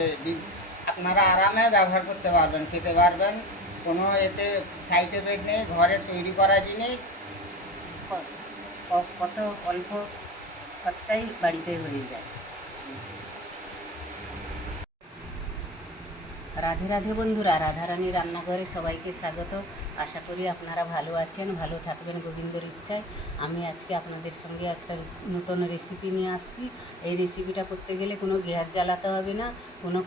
আপনারা আরামে ব্যবহার করতে পারবেন, খেতে পারবেন, কোনো এতে সাইড এফেক্ট নেই, ঘরে তৈরি করা জিনিস। কত অল্প খরচাই বাড়িতে হয়ে যায়। রাধে রাধে বন্ধুরা, রাধারানীর রান্নাঘরে সবাইকে স্বাগত। আশা করি আপনারা ভালো আছেন, ভালো থাকবেন গোবিন্দর ইচ্ছায়। আমি আজকে আপনাদের সঙ্গে একটা নতুন রেসিপি নিয়ে আসছি। এই রেসিপিটা করতে গেলে কোনো গ্যাস জ্বালাতে হবে না, কোনো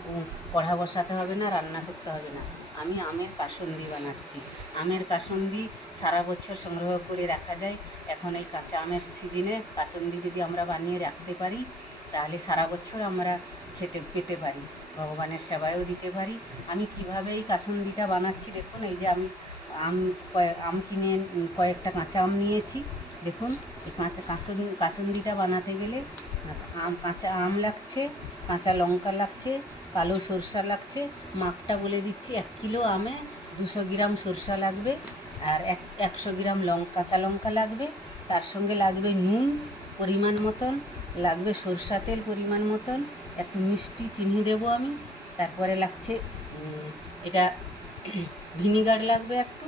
কড়া বসাতে হবে না, রান্না করতে হবে না। আমি আমের কাসুন্দি বানাচ্ছি। আমের কাসুন্দি সারা বছর সংগ্রহ করে রাখা যায়। এখন এই কাঁচা আমের সিজনে কাসুন্দি যদি আমরা বানিয়ে রাখতে পারি, তাহলে সারা বছর আমরা পেতে পারি, ভগবানের সেবায়ও দিতে পারি। আমি কিভাবে এই কাসুন্দিটা বানাচ্ছি দেখুন। এই যে আমি আম কিনে কয়েকটা কাঁচা আম নিয়েছি। দেখুন, এই কাসুন্দিটা বানাতে গেলে কাঁচা আম লাগছে, কাঁচা লঙ্কা লাগছে, কালো সরষা লাগছে। মাপটা বলে দিচ্ছি, 1 কিলো আমে 200 গ্রাম সরষা লাগবে, আর 100 গ্রাম কাঁচা লঙ্কা লাগবে। তার সঙ্গে লাগবে নুন পরিমাণ মতন, লাগবে সরষা তেল পরিমাণ মতন, একটু মিষ্টি চিনি দেবো আমি। তারপরে লাগছে এটা ভিনিগার লাগবে একটু।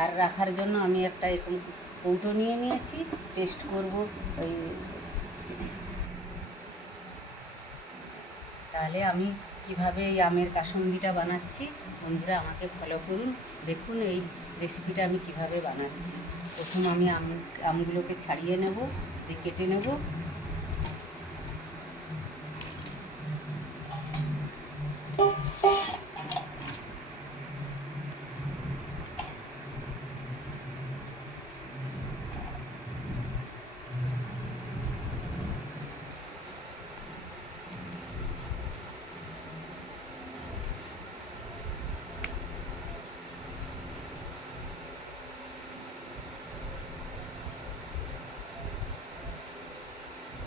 আর রাখার জন্য আমি একটা এরকম কৌটো নিয়ে নিয়েছি, পেস্ট করব ওই। তাহলে আমি কিভাবে এই আমের কাসুন্দিটা বানাচ্ছি, বন্ধুরা আমাকে ফলো করুন, দেখুন এই রেসিপিটা আমি কিভাবে বানাচ্ছি। প্রথম আমি আমগুলোকে ছাড়িয়ে নেব, কেটে নেব।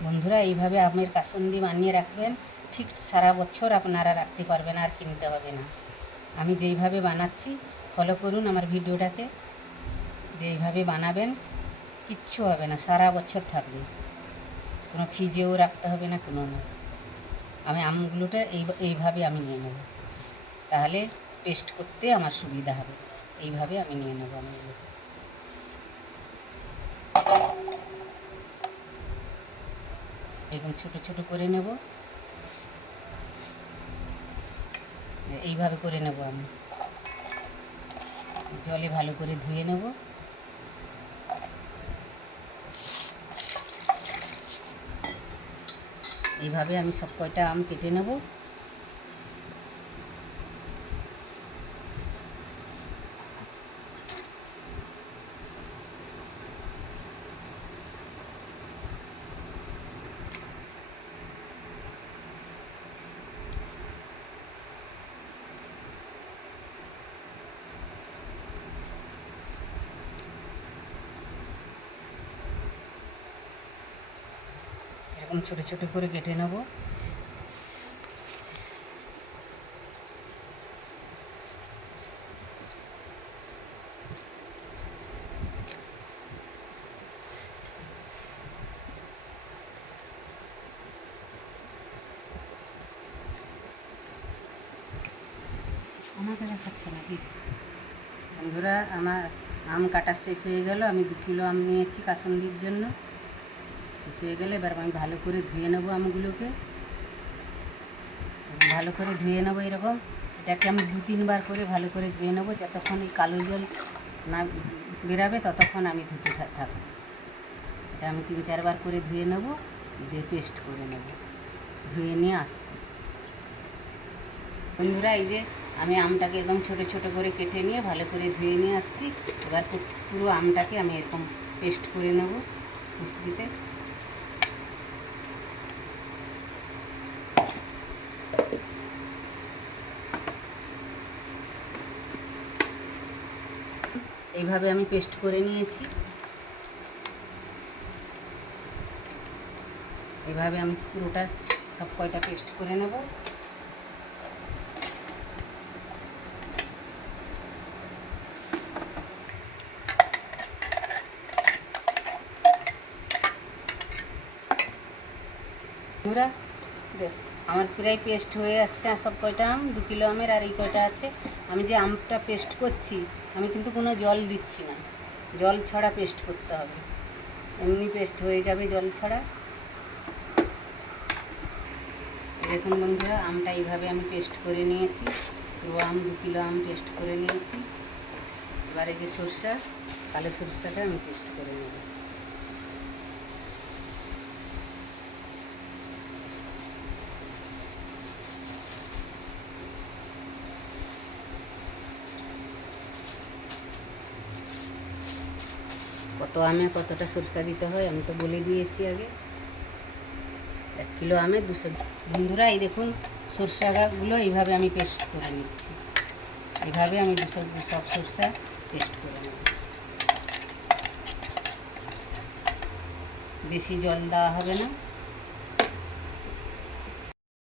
বন্ধুরা এইভাবে আমের কাসুন্দি বানিয়ে রাখবেন, ঠিক সারা বছর আপনারা রাখতে পারবেন, আর কিনতে হবে না। আমি যেইভাবে বানাচ্ছি ফলো করুন আমার ভিডিওটাকে, যেইভাবে বানাবেন কিচ্ছু হবে না, সারা বছর থাকবে, কোনো ফ্রিজেও রাখতে হবে না, কোনো না। আমি আমগুলোটা এইভাবে আমি নিয়ে নেব, তাহলে পেস্ট করতে আমার সুবিধা হবে। এইভাবে আমি নিয়ে নেব আমগুলো। এরকম ছোটো ছোটো করে নেব, এইভাবে করে নেব আমি। জলে ভালো করে ধুয়ে নেব। এইভাবে আমি সব কয়টা আম কেটে নেব। এরকম ছোটো ছোটো করে কেটে নেব। আমাকে দেখাচ্ছে নাকি? বন্ধুরা আমার আম কাটা শেষ হয়ে গেল। আমি 2 কিলো আম নিয়েছি কাসুন্দির জন্য। শেষ হয়ে গেলে এবার আমি ভালো করে ধুয়ে নেবো আমগুলোকে, ভালো করে ধুয়ে নেবো। এরকম এটাকে আমি 2-3 বার করে ভালো করে ধুয়ে নেবো, যতক্ষণ এই কালো জল না বেরাবে ততক্ষণ আমি ধুতে থাকবো। এটা আমি 3-4 বার করে ধুয়ে নেবো, দিয়ে পেস্ট করে নেব। ধুয়ে নিয়ে আসছি বন্ধুরা। এই যে আমি আমটাকে এরকম ছোটো ছোটো করে কেটে নিয়ে ভালো করে ধুয়ে নিয়ে আসছি। এবার পুরো আমটাকে আমি এরকম পেস্ট করে নেব মিক্সিতে। এইভাবে আমি পেস্ট করে নিয়েছি। এইভাবে আমি পুরোটা সব কয়টা পেস্ট করে নেব। বন্ধুরা আমার প্রায় পেস্ট হয়ে আসছে সব কয়টা আম, 2 কিলো আমের, আর এই কয়টা আছে। আমি যে আমটা পেস্ট করছি আমি কিন্তু কোনো জল দিচ্ছি না, জল ছাড়া পেস্ট করতে হবে, এমনি পেস্ট হয়ে যাবে জল ছাড়া। দেখুন বন্ধুরা, আমটা এইভাবে আমি পেস্ট করে নিয়েছি, পুরো আম 2 কিলো আম পেস্ট করে নিয়েছি। এবারে যে সরষা, কালো সরষাটা আমি পেস্ট করে নেব। কত আমে কতটা সরষা দিতে হয় আমি তো বলে দিয়েছি আগে। 1 কিলো আমে 200। বন্ধুরা এই দেখুন, সরষাগুলো এইভাবে আমি পেস্ট করে নিচ্ছি, এইভাবে আমি সব সরষা পেস্ট করে নেব। বেশি জল দেওয়া হবে না।